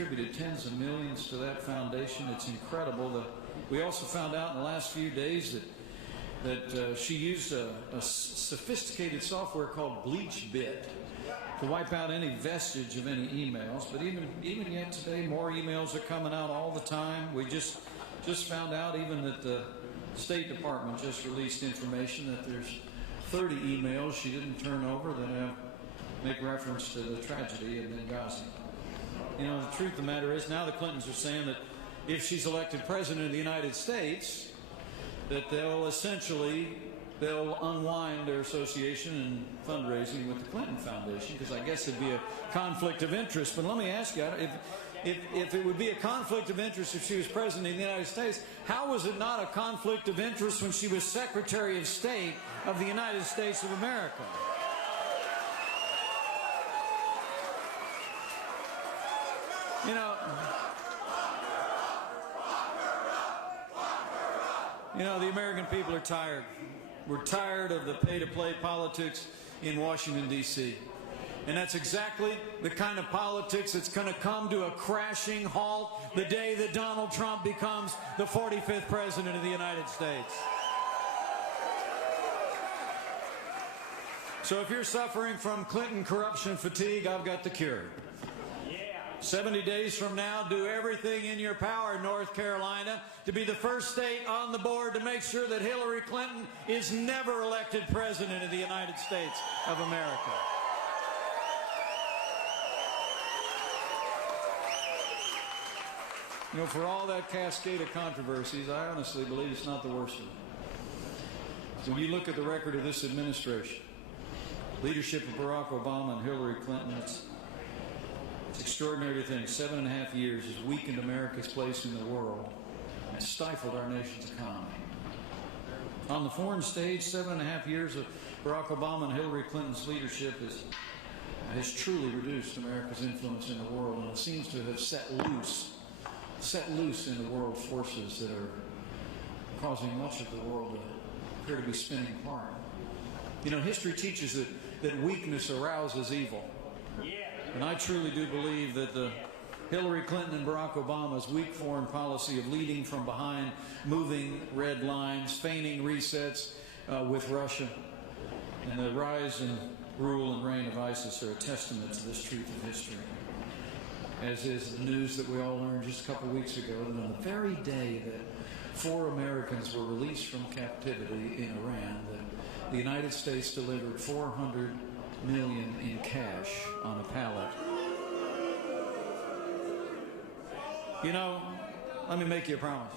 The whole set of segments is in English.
contributed tens of millions to that foundation. It's incredible. We also found out in the last few days that she used a sophisticated software called BleachBit to wipe out any vestige of any emails. But even yet today, more emails are coming out all the time. We just found out even that the State Department just released information that there's 30 emails she didn't turn over that make reference to the tragedy in Benghazi. You know, the truth of the matter is now the Clintons are saying that if she's elected president of the United States, that they'll unwind their association and fundraising with the Clinton Foundation, because I guess it'd be a conflict of interest. But let me ask you, if it would be a conflict of interest if she was president of the United States, how was it not a conflict of interest when she was Secretary of State of the United States of America? You know, the American people are tired. We're tired of the pay-to-play politics in Washington, D.C. And that's exactly the kind of politics that's going to come to a crashing halt the day that Donald Trump becomes the 45th president of the United States. So if you're suffering from Clinton corruption fatigue, I've got the cure. 70 days from now, do everything in your power, North Carolina, to be the first state on the board to make sure that Hillary Clinton is never elected president of the United States of America. You know, for all that cascade of controversies, I honestly believe it's not the worst of it. So when you look at the record of this administration, leadership of Barack Obama and Hillary Clinton, it's extraordinary to think 7.5 years has weakened America's place in the world and stifled our nation's economy. On the foreign stage, 7.5 years of Barack Obama and Hillary Clinton's leadership has truly reduced America's influence in the world, and it seems to have set loose in the world forces that are causing much of the world to appear to be spinning apart. You know, history teaches that weakness arouses evil. And I truly do believe that the Hillary Clinton and Barack Obama's weak foreign policy of leading from behind, moving red lines, feigning resets with Russia, and the rise and rule and reign of ISIS are a testament to this truth of history. As is the news that we all learned just a couple weeks ago, that on the very day that 4 Americans were released from captivity in Iran, that the United States delivered $400 million in cash on a pallet. You know, let me make you a promise.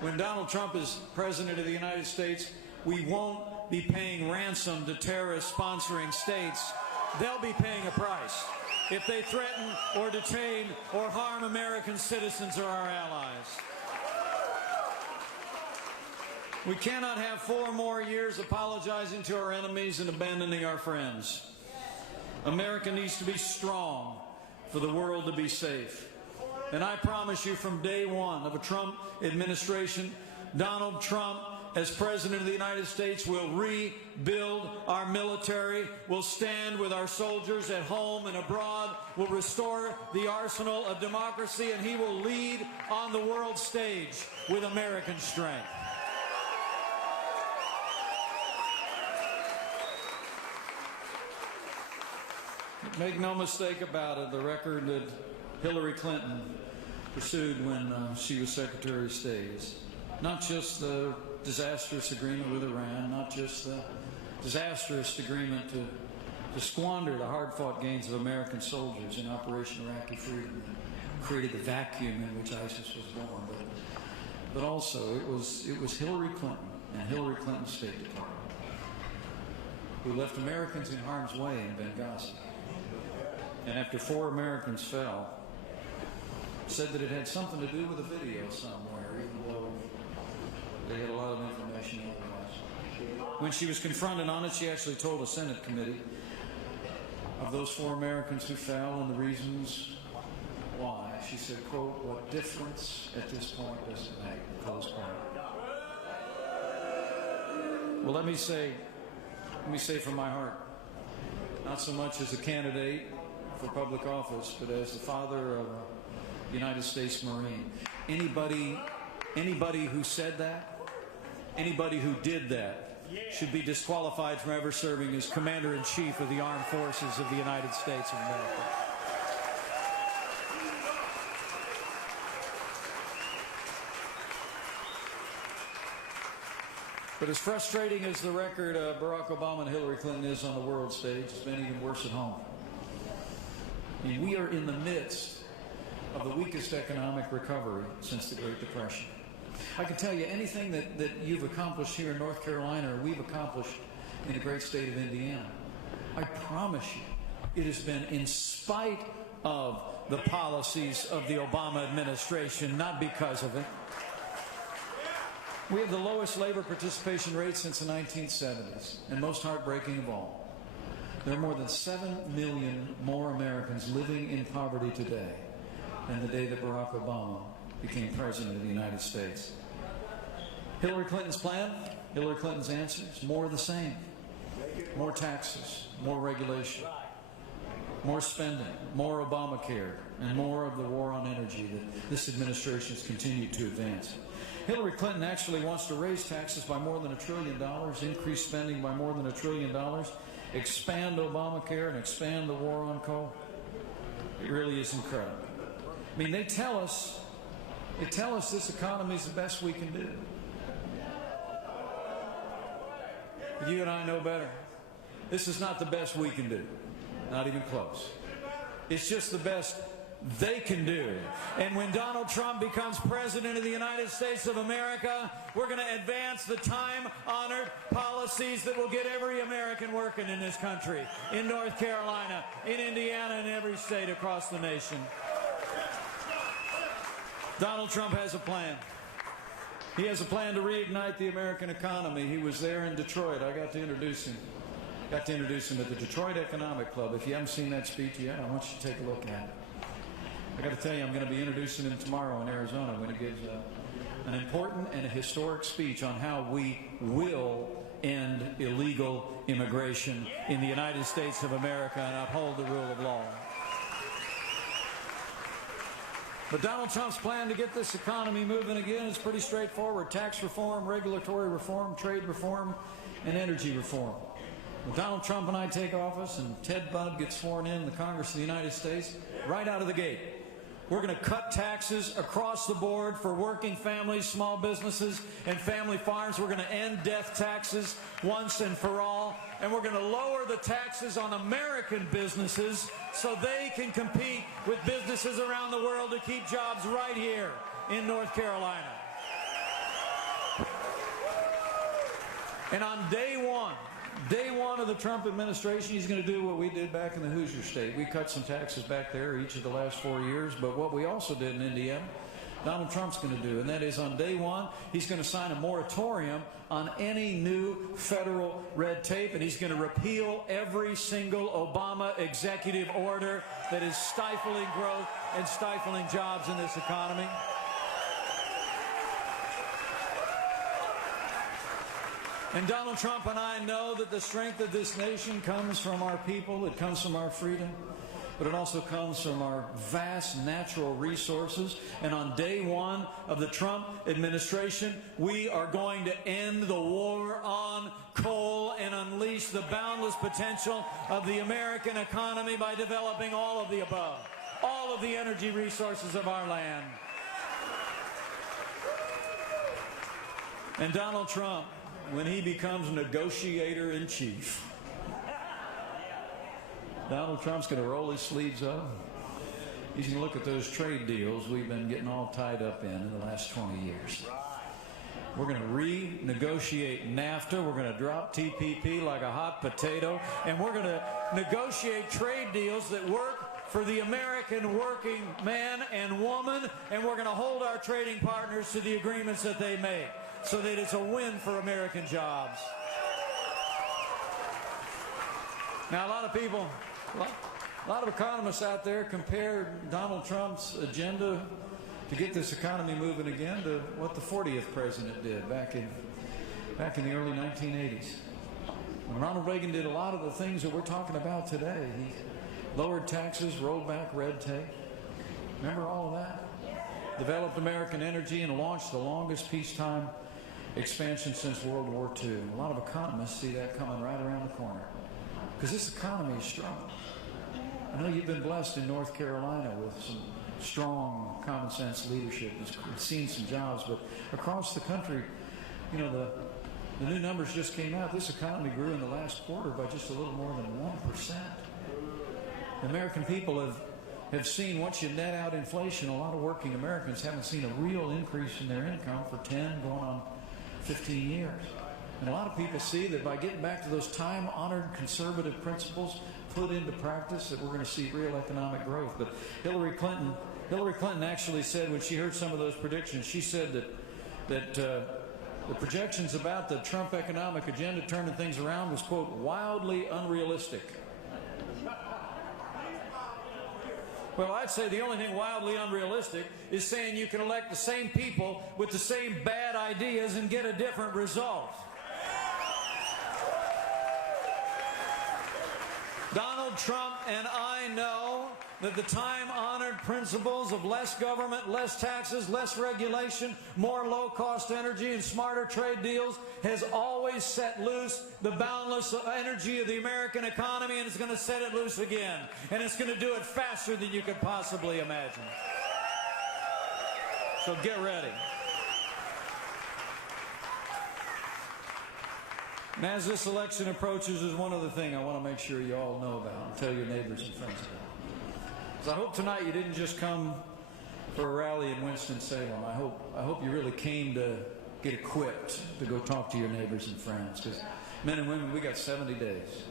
When Donald Trump is president of the United States, we won't be paying ransom to terrorist sponsoring states. They'll be paying a price if they threaten or detain or harm American citizens or our allies. We cannot have 4 more years apologizing to our enemies and abandoning our friends. America needs to be strong for the world to be safe. And I promise you, from day one of a Trump administration, Donald Trump, as President of the United States, will rebuild our military, will stand with our soldiers at home and abroad, will restore the arsenal of democracy, and he will lead on the world stage with American strength. Make no mistake about it, the record that Hillary Clinton pursued when she was Secretary of State is not just the disastrous agreement with Iran, not just the disastrous agreement to squander the hard-fought gains of American soldiers in Operation Iraqi Freedom that created the vacuum in which ISIS was born, but also it was Hillary Clinton and Hillary Clinton's State Department who left Americans in harm's way in Benghazi. And after 4 Americans fell, said that it had something to do with a video somewhere, even though they had a lot of information otherwise. When she was confronted on it, she actually told a Senate committee of those 4 Americans who fell and the reasons why. She said, quote, "What difference at this point does it make?" Close quote. Well, let me say from my heart, not so much as a candidate for public office, but as the father of a United States Marine. Anybody who said that, anybody who did that, should be disqualified from ever serving as Commander-in-Chief of the Armed Forces of the United States of America. But as frustrating as the record Barack Obama and Hillary Clinton is on the world stage, it's been even worse at home. I mean, we are in the midst of the weakest economic recovery since the Great Depression. I can tell you anything that you've accomplished here in North Carolina or we've accomplished in the great state of Indiana, I promise you, it has been in spite of the policies of the Obama administration, not because of it. We have the lowest labor participation rate since the 1970s, and most heartbreaking of all, there are more than 7 million more Americans living in poverty today than the day that Barack Obama became president of the United States. Hillary Clinton's plan, Hillary Clinton's answer is more of the same. More taxes, more regulation, more spending, more Obamacare, and more of the war on energy that this administration has continued to advance. Hillary Clinton actually wants to raise taxes by more than $1 trillion, increase spending by more than $1 trillion, expand Obamacare, and expand the war on coal. It really is incredible. I mean, they tell us this economy is the best we can do. You and I know better. This is not the best we can do. Not even close. It's just the best they can do. And when Donald Trump becomes president of the United States of America, we're going to advance the time-honored policies that will get every American working in this country, in North Carolina, in Indiana, and every state across the nation. Donald Trump has a plan. He has a plan to reignite the American economy. He was there in Detroit. I got to introduce him. At the Detroit Economic Club. If you haven't seen that speech yet, I want you to take a look at it. I got to tell you, I'm going to be introducing him tomorrow in Arizona when he gives an important and a historic speech on how we will end illegal immigration in the United States of America and uphold the rule of law. But Donald Trump's plan to get this economy moving again is pretty straightforward. Tax reform, regulatory reform, trade reform, and energy reform. When Donald Trump and I take office and Ted Budd gets sworn in the Congress of the United States, right out of the gate, we're going to cut taxes across the board for working families, small businesses, and family farms. We're going to end death taxes once and for all. And we're going to lower the taxes on American businesses so they can compete with businesses around the world to keep jobs right here in North Carolina. And on day one of the Trump administration, he's going to do what we did back in the Hoosier State. We cut some taxes back there each of the last 4 years, but what we also did in Indiana, Donald Trump's going to do, and that is on day one, he's going to sign a moratorium on any new federal red tape, and he's going to repeal every single Obama executive order that is stifling growth and stifling jobs in this economy. And Donald Trump and I know that the strength of this nation comes from our people, it comes from our freedom, but it also comes from our vast natural resources. And on day one of the Trump administration, we are going to end the war on coal and unleash the boundless potential of the American economy by developing all of the above, all of the energy resources of our land. And Donald Trump, when he becomes negotiator-in-chief, Donald Trump's going to roll his sleeves up. He's going to look at those trade deals we've been getting all tied up in the last 20 years. We're going to renegotiate NAFTA. We're going to drop TPP like a hot potato. And we're going to negotiate trade deals that work for the American working man and woman. And we're going to hold our trading partners to the agreements that they make, so that it's a win for American jobs. Now, a lot of people, a lot of economists out there compare Donald Trump's agenda to get this economy moving again to what the 40th president did back in the early 1980s. When Ronald Reagan did a lot of the things that we're talking about today. He lowered taxes, rolled back red tape. Remember all of that? developed American energy, and launched the longest peacetime expansion since World War II. And a lot of economists see that coming right around the corner, because this economy is strong. I know you've been blessed in North Carolina with some strong common sense leadership. It's seen some jobs, but across the country, you know, the new numbers just came out. This economy grew in the last quarter by just a little more than 1%. The American people have seen, once you net out inflation, a lot of working Americans haven't seen a real increase in their income for 10 going on 15 years. And a lot of people see that by getting back to those time-honored conservative principles put into practice, that we're going to see real economic growth. But Hillary Clinton actually said, when she heard some of those predictions, she said that the projections about the Trump economic agenda turning things around was, quote, wildly unrealistic. Well, I'd say the only thing wildly unrealistic is saying you can elect the same people with the same bad ideas and get a different result. Donald Trump and I know that the time-honored principles of less government, less taxes, less regulation, more low-cost energy, and smarter trade deals has always set loose the boundless energy of the American economy, and it's going to set it loose again. And it's going to do it faster than you could possibly imagine. So get ready. And as this election approaches, there's one other thing I want to make sure you all know about and tell your neighbors and friends about. So I hope tonight you didn't just come for a rally in Winston-Salem. I hope you really came to get equipped to go talk to your neighbors and friends. Because men and women, we got 70 days.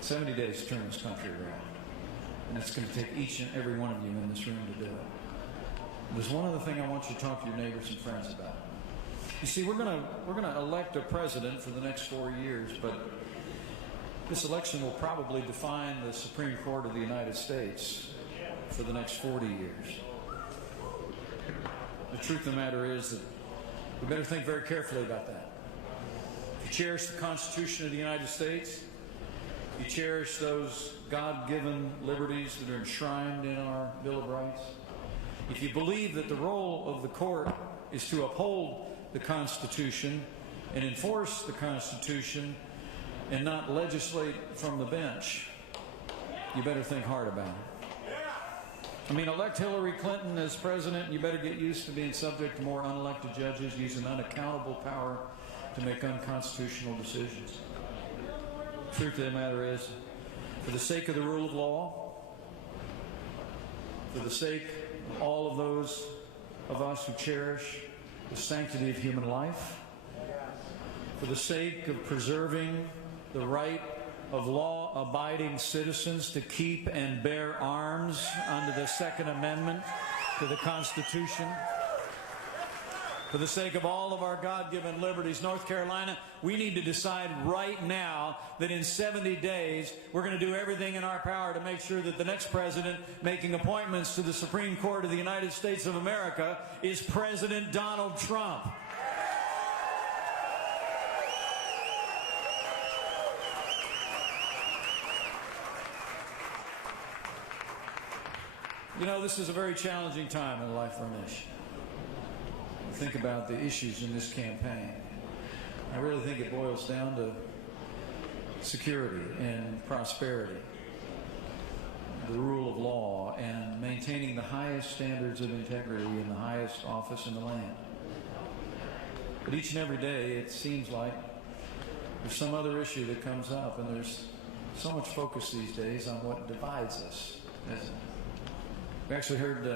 70 days to turn this country around. And it's going to take each and every one of you in this room to do it. There's one other thing I want you to talk to your neighbors and friends about. You see, we're going to elect a president for the next 4 years, but this election will probably define the Supreme Court of the United States for the next 40 years. The truth of the matter is that we better think very carefully about that. If you cherish the Constitution of the United States, if you cherish those God-given liberties that are enshrined in our Bill of Rights, if you believe that the role of the court is to uphold the Constitution and enforce the Constitution and not legislate from the bench, you better think hard about it. I mean, elect Hillary Clinton as president, and you better get used to being subject to more unelected judges using unaccountable power to make unconstitutional decisions. The truth of the matter is, for the sake of the rule of law, for the sake of all of those of us who cherish the sanctity of human life, for the sake of preserving the right of law-abiding citizens to keep and bear arms under the Second Amendment to the Constitution, for the sake of all of our God-given liberties, North Carolina, we need to decide right now that in 70 days we're going to do everything in our power to make sure that the next president making appointments to the Supreme Court of the United States of America is President Donald Trump. You know, this is a very challenging time in the life of our nation. Think about the issues in this campaign. I really think it boils down to security and prosperity, the rule of law, and maintaining the highest standards of integrity in the highest office in the land. But each and every day, it seems like there's some other issue that comes up, and there's so much focus these days on what divides us. We actually heard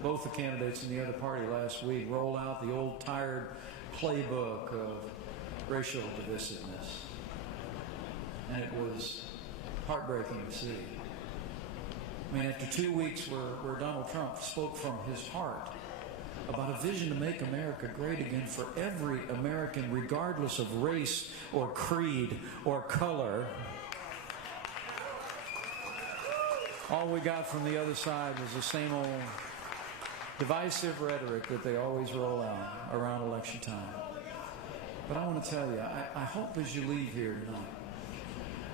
both the candidates in the other party last week roll out the old tired playbook of racial divisiveness. And it was heartbreaking to see. I mean, after 2 weeks where Donald Trump spoke from his heart about a vision to make America great again for every American, regardless of race or creed or color, all we got from the other side was the same old divisive rhetoric that they always roll out around election time. But I want to tell you, I hope as you leave here tonight,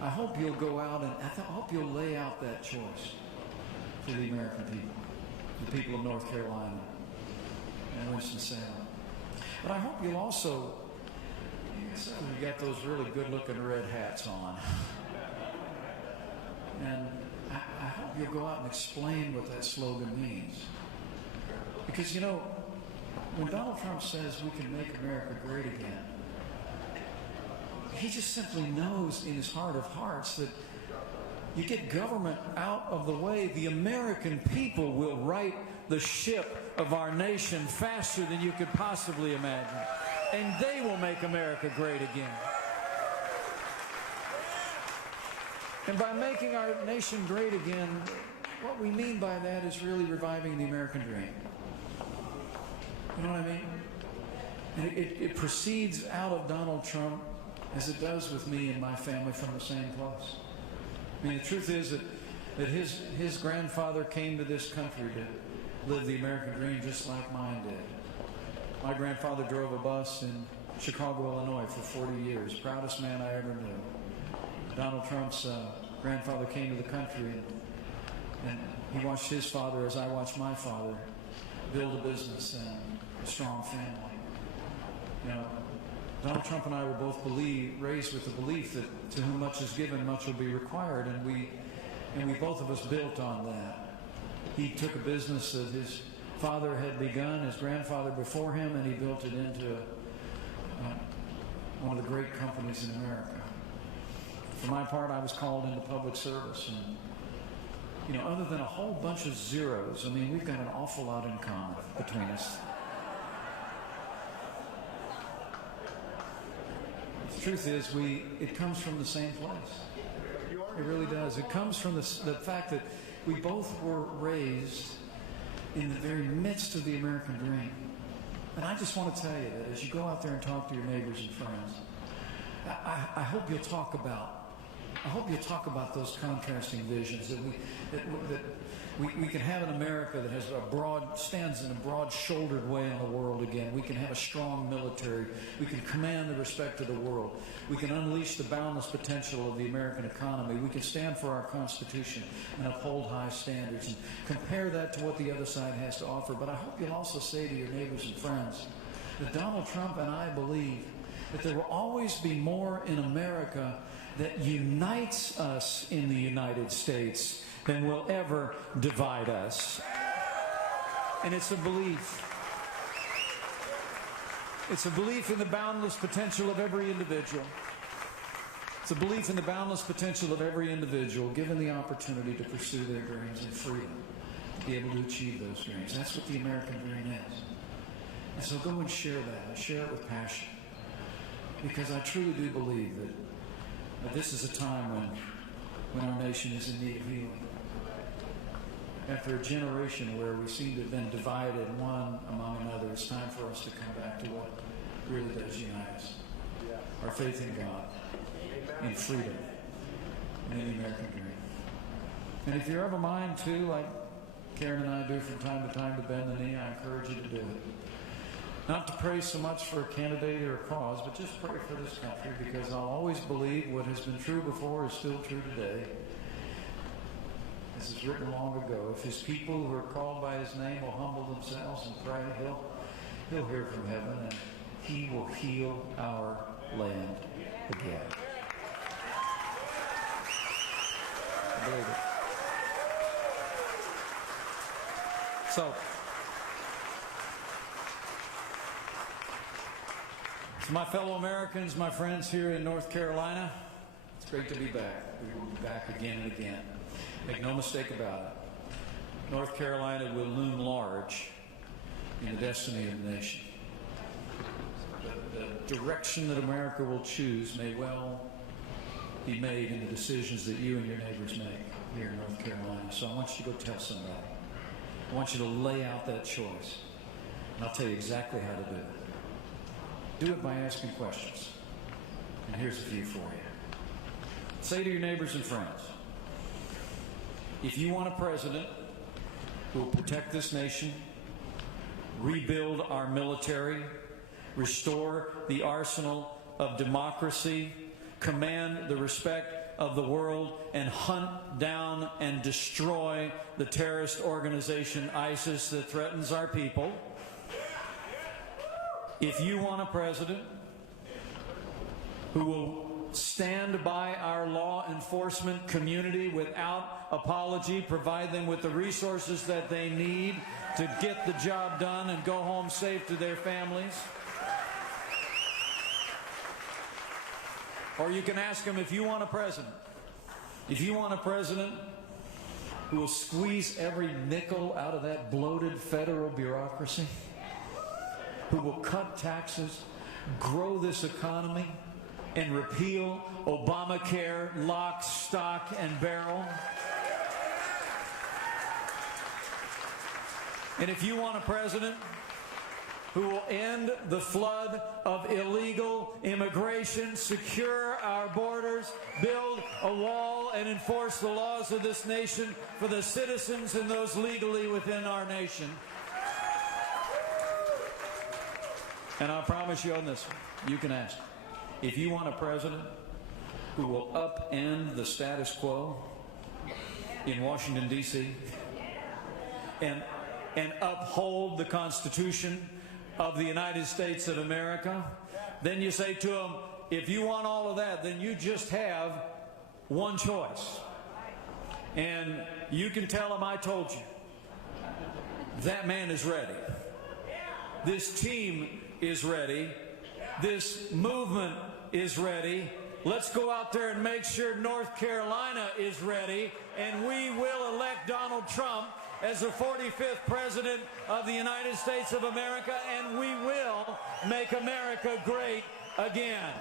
I hope you'll go out and I hope you'll lay out that choice for the American people, the people of North Carolina, and Winston Salem. But I hope you'll also, you got those really good-looking red hats on. And I hope you'll go out and explain what that slogan means. Because, you know, when Donald Trump says we can make America great again, he just simply knows in his heart of hearts that you get government out of the way, the American people will right the ship of our nation faster than you could possibly imagine. And they will make America great again. And by making our nation great again, what we mean by that is really reviving the American dream. You know what I mean? And it proceeds out of Donald Trump, as it does with me and my family, from the same place. I mean, the truth is that his grandfather came to this country to live the American dream just like mine did. My grandfather drove a bus in Chicago, Illinois for 40 years. Proudest man I ever knew. Donald Trump's grandfather came to the country, and he watched his father, as I watched my father, build a business and a strong family. You know, Donald Trump and I were both raised with the belief that to whom much is given, much will be required, and we both of us built on that. He took a business that his father had begun, his grandfather before him, and he built it into one of the great companies in America. For my part, I was called into public service, and you know, other than a whole bunch of zeros, I mean, we've got an awful lot in common between us. The truth is, it comes from the same place. It really does. It comes from the fact that we both were raised in the very midst of the American dream. And I just want to tell you that as you go out there and talk to your neighbors and friends, I hope you'll talk about those contrasting visions, that we can have an America that has stands in a broad-shouldered way in the world again. We can have a strong military. We can command the respect of the world. We can unleash the boundless potential of the American economy. We can stand for our Constitution and uphold high standards and compare that to what the other side has to offer. But I hope you'll also say to your neighbors and friends that Donald Trump and I believe that there will always be more in America that unites us in the United States than will ever divide us. And it's a belief. It's a belief in the boundless potential of every individual. It's a belief in the boundless potential of every individual given the opportunity to pursue their dreams and freedom, to be able to achieve those dreams. That's what the American dream is. And so go and share that, and share it with passion. Because I truly do believe that this is a time when our nation is in need of healing. After a generation where we seem to have been divided one among another, it's time for us to come back to what really does unite us. Our faith in God, in freedom, and in the American dream. And if you're of a mind too, like Karen and I do from time to time, to bend the knee, I encourage you to do it. Not to pray so much for a candidate or a cause, but just pray for this country, because I'll always believe what has been true before is still true today. This is written long ago. If his people who are called by his name will humble themselves and pray, he'll hear from heaven, and he will heal our land again. I believe it. So my fellow Americans, my friends here in North Carolina, it's great to be back. We will be back again and again. Make no mistake about it. North Carolina will loom large in the destiny of the nation. The direction that America will choose may well be made in the decisions that you and your neighbors make here in North Carolina. So I want you to go tell somebody. I want you to lay out that choice. And I'll tell you exactly how to do it. Do it by asking questions. And here's a few for you. Say to your neighbors and friends, if you want a president who will protect this nation, rebuild our military, restore the arsenal of democracy, command the respect of the world, and hunt down and destroy the terrorist organization ISIS that threatens our people, If you want a president who will stand by our law enforcement community without apology, provide them with the resources that they need to get the job done and go home safe to their families. Or you can ask them, if you want a president who will squeeze every nickel out of that bloated federal bureaucracy, who will cut taxes, grow this economy, and repeal Obamacare lock, stock, and barrel. And if you want a president who will end the flood of illegal immigration, secure our borders, build a wall, and enforce the laws of this nation for the citizens and those legally within our nation. And I promise you on this one, you can ask. If you want a president who will upend the status quo in Washington, D.C., and uphold the Constitution of the United States of America, then you say to him, if you want all of that, then you just have one choice. And you can tell him I told you. That man is ready. This team is ready. This movement is ready. Let's go out there and make sure North Carolina is ready, and we will elect Donald Trump as the 45th President of the United States of America, and we will make America great again.